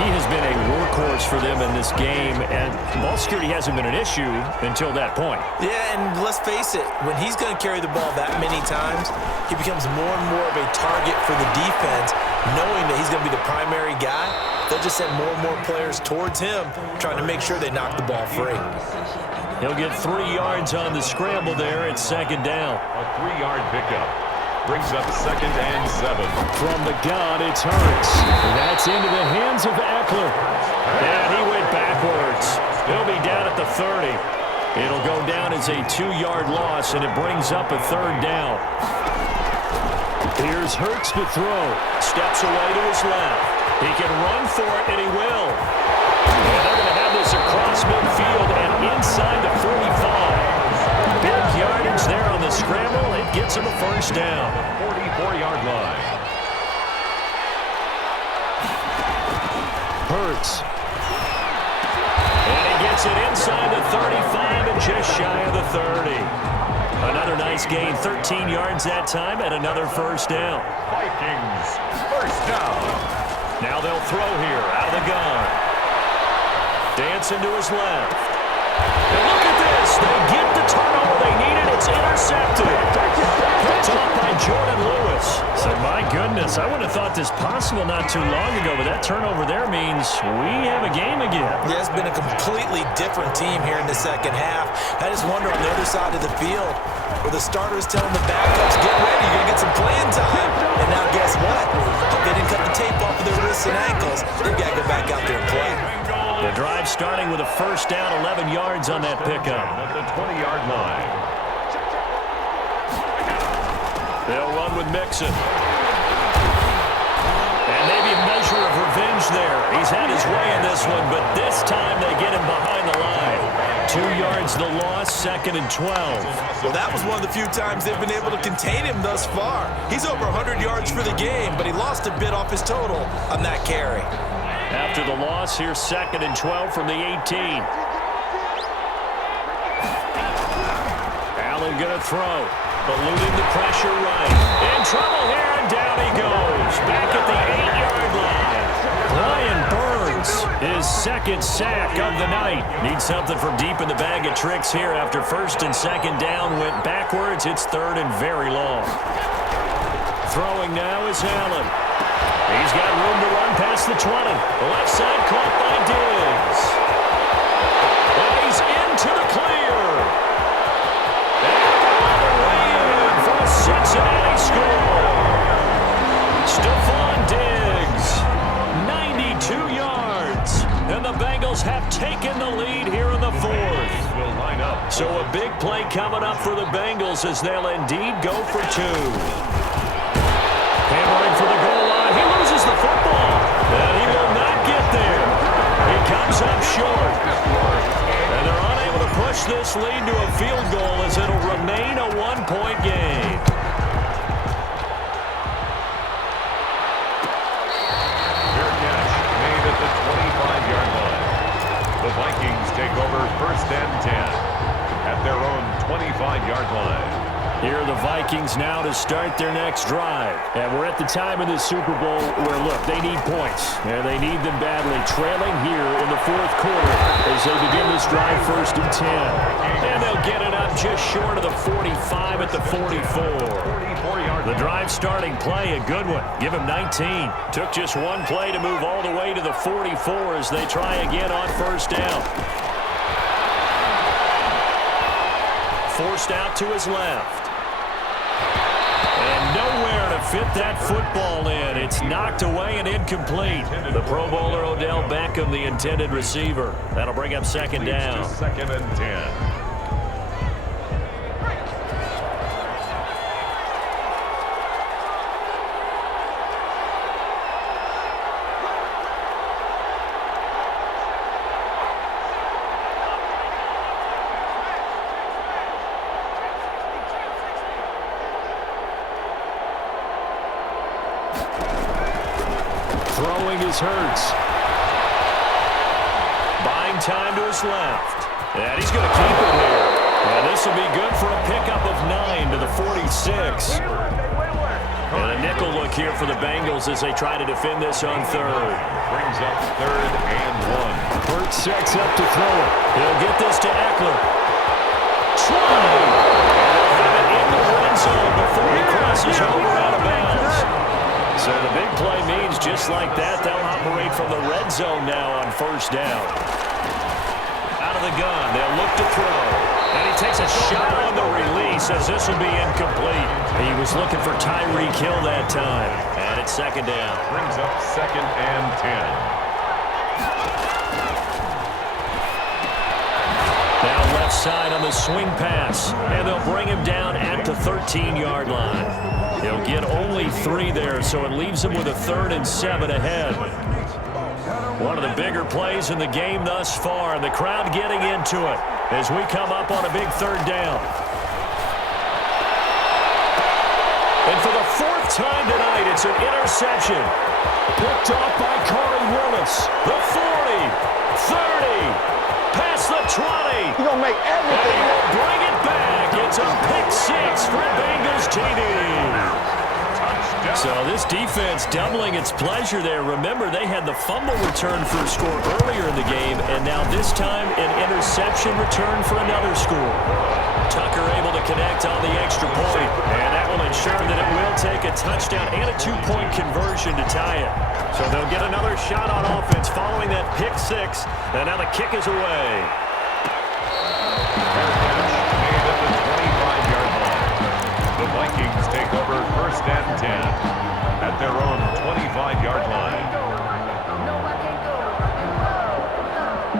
He has been a workhorse for them in this game, and ball security hasn't been an issue until that point. Yeah, and let's face it, when he's going to carry the ball that many times, he becomes more and more of a target for the defense, knowing that he's going to be the primary guy. They'll just send more and more players towards him, trying to make sure they knock the ball free. He'll get 3 yards on the scramble there. It's 2nd down. A 3-yard pickup brings up 2nd and 7. From the gun, it's Hurts. That's into the hands of Eckler. And he went backwards. He'll be down at the 30. It'll go down as a 2-yard loss, and it brings up a 3rd down. Here's Hurts to throw. Steps away to his left. He can run for it, and he will. And they're going to have this across midfield and inside the 45. Big yardage there on the scramble. It gets him a 1st down. 44-yard line. Hurts. And he gets it inside the 35 and just shy of the 30. Another nice gain, 13 yards that time, and another 1st down. Vikings, 1st down. Now they'll throw here out of the gun. Dancing to his left. And look at this. They get the turnover they needed. It's intercepted. Picked off by Jordan Lewis. So, my goodness, I wouldn't have thought this possible not too long ago, but that turnover there means we have a game again. Yeah, it's been a completely different team here in the 2nd half. I just wonder on the other side of the field where the starters telling the backups, get ready, you're going to get some playing time. And now guess what? Hope they didn't cut the tape off of their wrists and ankles. They've got to go back out there and play. The drive starting with a 1st down, 11 yards on that pickup. At the 20-yard line. They'll run with Mixon. And maybe a measure of revenge there. He's had his way in this one, but this time they get him behind the line. 2 yards the loss, 2nd and 12. Well, that was one of the few times they've been able to contain him thus far. He's over 100 yards for the game, but he lost a bit off his total on that carry. After the loss, here's 2nd and 12 from the 18. Allen going to throw. Eluding the pressure right. In trouble here, and down he goes. Back at the 8-yard line. Brian Burns, his 2nd sack of the night. Needs something from deep in the bag of tricks here after 1st and 2nd down. Went backwards. It's 3rd and very long. Throwing now is Allen. He's got room to run past the 20. The left side caught by Diggs. And he's into the clear. Cincinnati score. Stephon Diggs, 92 yards. And the Bengals have taken the lead here in the 4th. So a big play coming up for the Bengals as they'll indeed go for 2. Hammering for the goal line. He loses the football. And he will not get there. He comes up short. And they're unable to push this lead to a field goal as it'll remain a 1-point game. Fair catch made at the 25-yard line. The Vikings take over 1st and 10 at their own 25-yard line. Here are the Vikings now to start their next drive. And we're at the time of this Super Bowl where, look, they need points. And they need them badly. Trailing here in the 4th quarter as they begin this drive 1st and 10. And they'll get it up just short of the 45 at the 44. The drive starting play, a good one. Give him 19. Took just one play to move all the way to the 44 as they try again on 1st down. Forced out to his left. And nowhere to fit that football in. It's knocked away and incomplete. The Pro Bowler Odell Beckham, the intended receiver. That'll bring up 2nd down. 2nd and 10. Throwing is Hurts. Buying time to his left. And he's going to keep it here. And this will be good for a pickup of 9 to the 46. And a nickel look here for the Bengals as they try to defend this on 3rd. Brings up 3rd and 1. Hurts sets up to throw it. He'll get this to Eckler. Try! And they'll have it in the red zone before he crosses over out of bounds. So the big play means just like that, they'll operate from the red zone now on 1st down. Out of the gun, they'll look to throw. And he takes a shot on the release as this will be incomplete. He was looking for Tyreek Hill that time. And it's 2nd down. Brings up 2nd and 10. Now left side on the swing pass. And they'll bring him down at the 13-yard line. He'll get only 3 there, so it leaves him with a 3rd and 7 ahead. One of the bigger plays in the game thus far, and the crowd getting into it as we come up on a big 3rd down. And for the 4th time tonight, it's an interception. Picked off by Corey Willis. The 40, 30, past the 20. He's going to make everything. And he will bring it back. It's a pick 6 for Bengals TD. So this defense doubling its pleasure there. Remember, they had the fumble return for a score earlier in the game, and now this time an interception return for another score. Tucker able to connect on the extra point, and that will ensure that it will take a touchdown and a 2-point conversion to tie it. So they'll get another shot on offense following that pick 6, and now the kick is away. The Vikings take over 1st and 10 at their own 25-yard line. No, I can't go.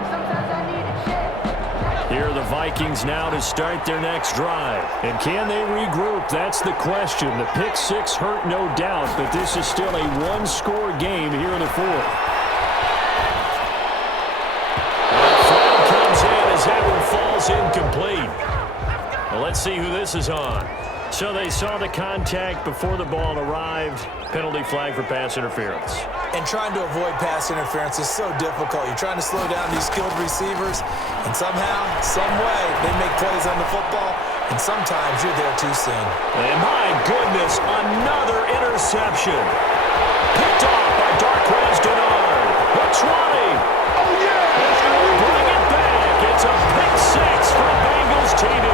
Sometimes I need a check. Here are the Vikings now to start their next drive. And can they regroup? That's the question. The pick six hurt, no doubt, but this is still a one-score game here in the fourth. Flag comes in as that one falls incomplete. Well, let's see who this is on. So they saw the contact before the ball arrived. Penalty flag for pass interference. And trying to avoid pass interference is so difficult. You're trying to slow down these skilled receivers, and somehow, some way, they make plays on the football, and sometimes you're there too soon. And my goodness, another interception. Picked off by Darquez Denard. The 20. Oh, yeah! And bring it back. It's a pick six for Bengals TD.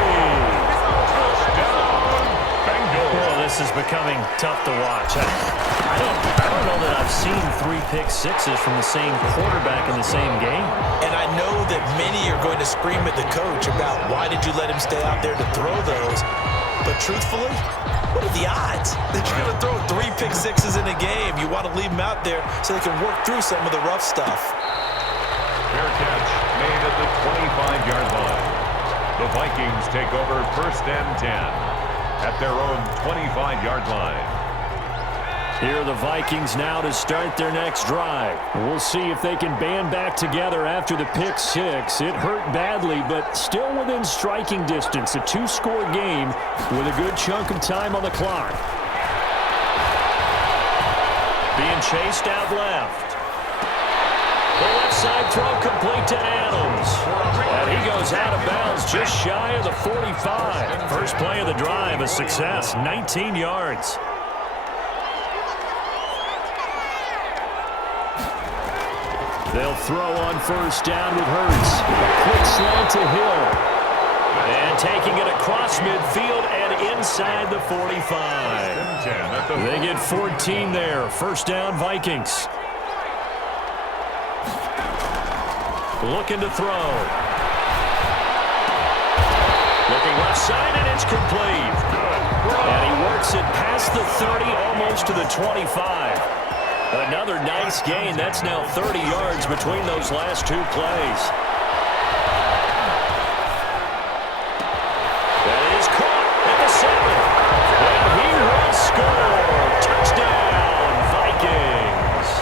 This is becoming tough to watch. I don't know that I've seen 3 pick sixes from the same quarterback in the same game. And I know that many are going to scream at the coach about why did you let him stay out there to throw those. But truthfully, what are the odds that you're going to throw 3 pick sixes in a game? You want to leave them out there so they can work through some of the rough stuff. Fair catch made at the 25-yard line. The Vikings take over 1st and 10. At their own 25-yard line. Here are the Vikings now to start their next drive. We'll see if they can band back together after the pick six. It hurt badly, but still within striking distance. A 2-score game with a good chunk of time on the clock. Being chased out left. The left side throw complete to Adams. And he goes out of bounds just shy of the 45. First play of the drive, a success, 19 yards. They'll throw on first down with Hurts. A quick slant to Hill. And taking it across midfield and inside the 45. They get 14 there. First down, Vikings. Looking to throw. Looking left side, and it's complete. And he works it past the 30, almost to the 25. Another nice gain. That's now 30 yards between those last 2 plays. That is caught at the 7. And he will score. Touchdown, Vikings.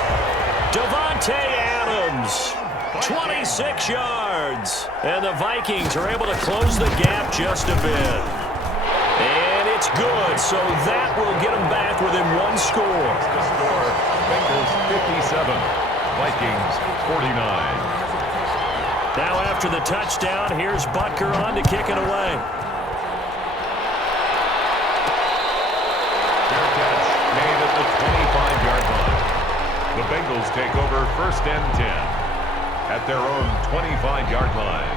Devontae Adams. 26 yards. And the Vikings are able to close the gap just a bit. And it's good, so that will get them back within 1 score. The score, Bengals 57, Vikings 49. Now after the touchdown, here's Butker on to kick it away. Fair catch made at the 25-yard line. The Bengals take over 1st and 10. At their own 25-yard line.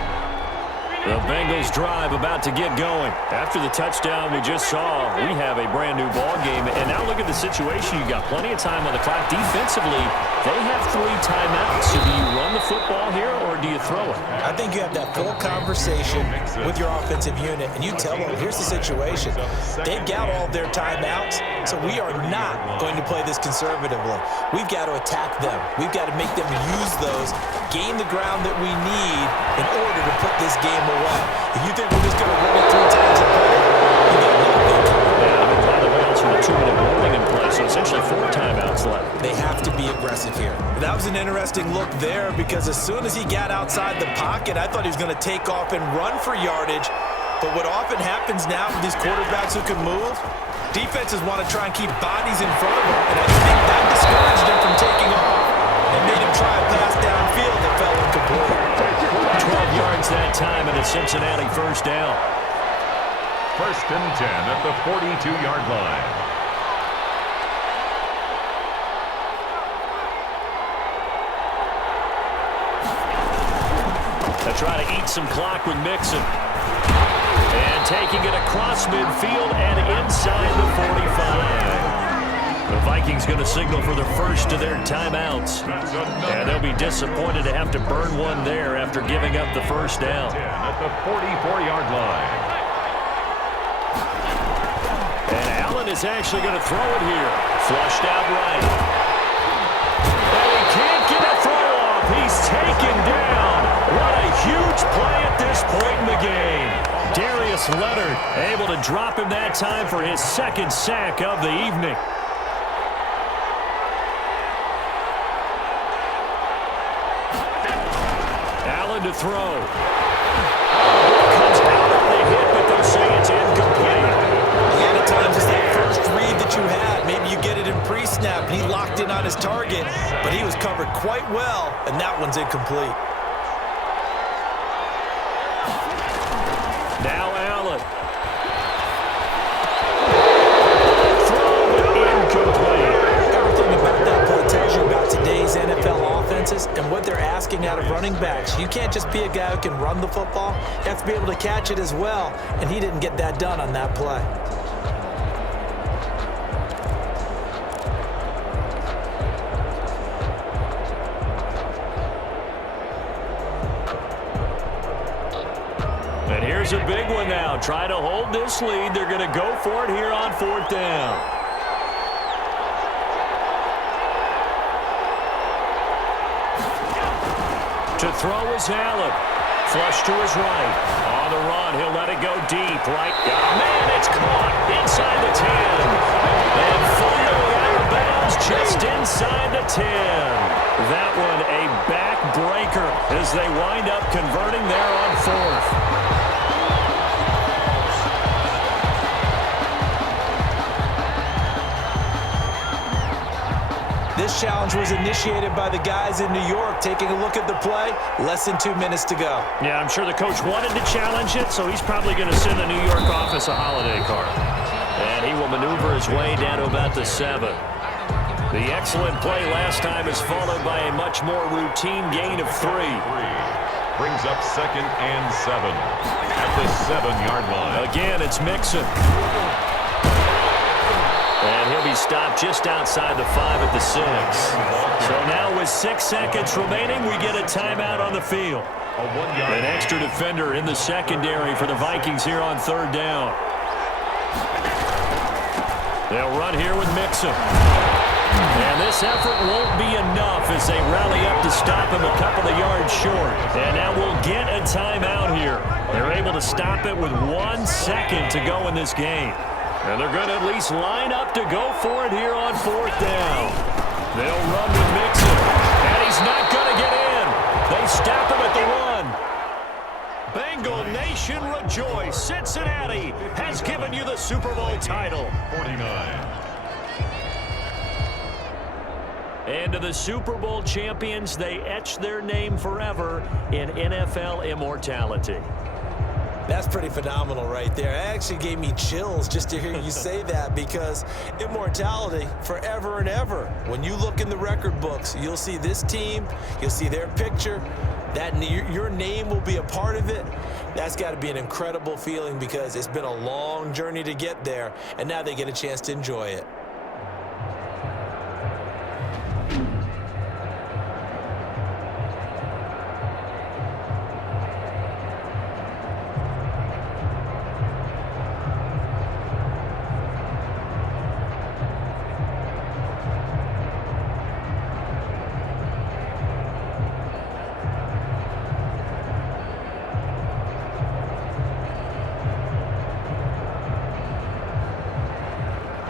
The Bengals drive about to get going. After the touchdown we just saw, we have a brand new ball game. And now look at the situation. You've got plenty of time on the clock. Defensively, they have 3 timeouts. So do you run the football here or do you throw it? I think you have that full conversation with your offensive unit, and you tell them, here's the situation. They've got all their timeouts, so we are not going to play this conservatively. We've got to attack them. We've got to make them use those, gain the ground that we need in order to put this game away. If you think we're just going to run it 3 times and put it, you got nothing coming. Yeah, and by the way, also a 2-minute warning in play, so essentially 4 timeouts left. They have to be aggressive here. That was an interesting look there because as soon as he got outside the pocket, I thought he was going to take off and run for yardage. But what often happens now with these quarterbacks who can move, defenses want to try and keep bodies in front of them, and I think that discouraged him from taking off and made him try a pass downfield that fell incomplete. 12 yards that time, and a Cincinnati first down. 1st and 10 at the 42-yard line. They try to eat some clock with Mixon. And taking it across midfield and inside the 45. The Vikings going to signal for the first of their timeouts. And they'll be disappointed to have to burn one there after giving up the first down. At the 44-yard line. And Allen is actually going to throw it here. Flushed out right. And he can't get a throw off. He's taken down. What a huge play at this point in the game. Darius Leonard able to drop him that time for his second sack of the evening. Allen to throw. Comes out on the hit, but they'll say it's incomplete. A lot of times it's that first read that you had. Maybe you get it in pre-snap, and he locked in on his target, but he was covered quite well, and that one's incomplete. Now Allen. Throw incomplete. Everything about that play tells you about today's NFL offenses and what they're asking out of running backs. You can't just be a guy who can run the football. You have to be able to catch it as well, and he didn't get that done on that play. And here's a big one now. Try to hold this lead. They're going to go for it here on 4th down. To throw is Allen. Flush to his right. On the run, he'll let it go deep. Right. Oh, man, it's caught inside the 10. And finally out of bounds just inside the 10. That one a backbreaker as they wind up converting there on 4th. This challenge was initiated by the guys in New York. Taking a look at the play, less than 2 minutes to go. Yeah, I'm sure the coach wanted to challenge it, so he's probably going to send the New York office a holiday card. And he will maneuver his way down to about the 7. The excellent play last time is followed by a much more routine gain of 3. Brings up 2nd and 7 at the 7-yard line. Again, it's Mixon. And he'll be stopped just outside the 5 at the 6. So now with 6 seconds remaining, we get a timeout on the field. An extra defender in the secondary for the Vikings here on 3rd down. They'll run here with Mixon. And this effort won't be enough as they rally up to stop him a couple of yards short. And now we'll get a timeout here. They're able to stop it with 1 second to go in this game. And they're going to at least line up to go for it here on 4th down. They'll run with Mixon. And he's not going to get in. They stop him at the 1. Bengal Nation rejoice. Cincinnati has given you the Super Bowl title. 49. And to the Super Bowl champions, they etch their name forever in NFL immortality. That's pretty phenomenal right there. It actually gave me chills just to hear you say that, because immortality forever and ever. When you look in the record books, you'll see this team, you'll see their picture, that your name will be a part of it. That's got to be an incredible feeling, because it's been a long journey to get there, and now they get a chance to enjoy it.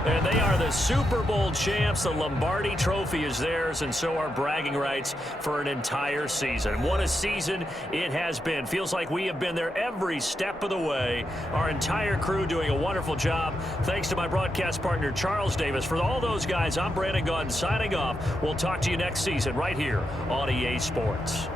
And they are the Super Bowl champs. The Lombardi Trophy is theirs, and so are bragging rights for an entire season. What a season it has been. Feels like we have been there every step of the way. Our entire crew doing a wonderful job. Thanks to my broadcast partner, Charles Davis. For all those guys, I'm Brandon Gaudin signing off. We'll talk to you next season right here on EA Sports.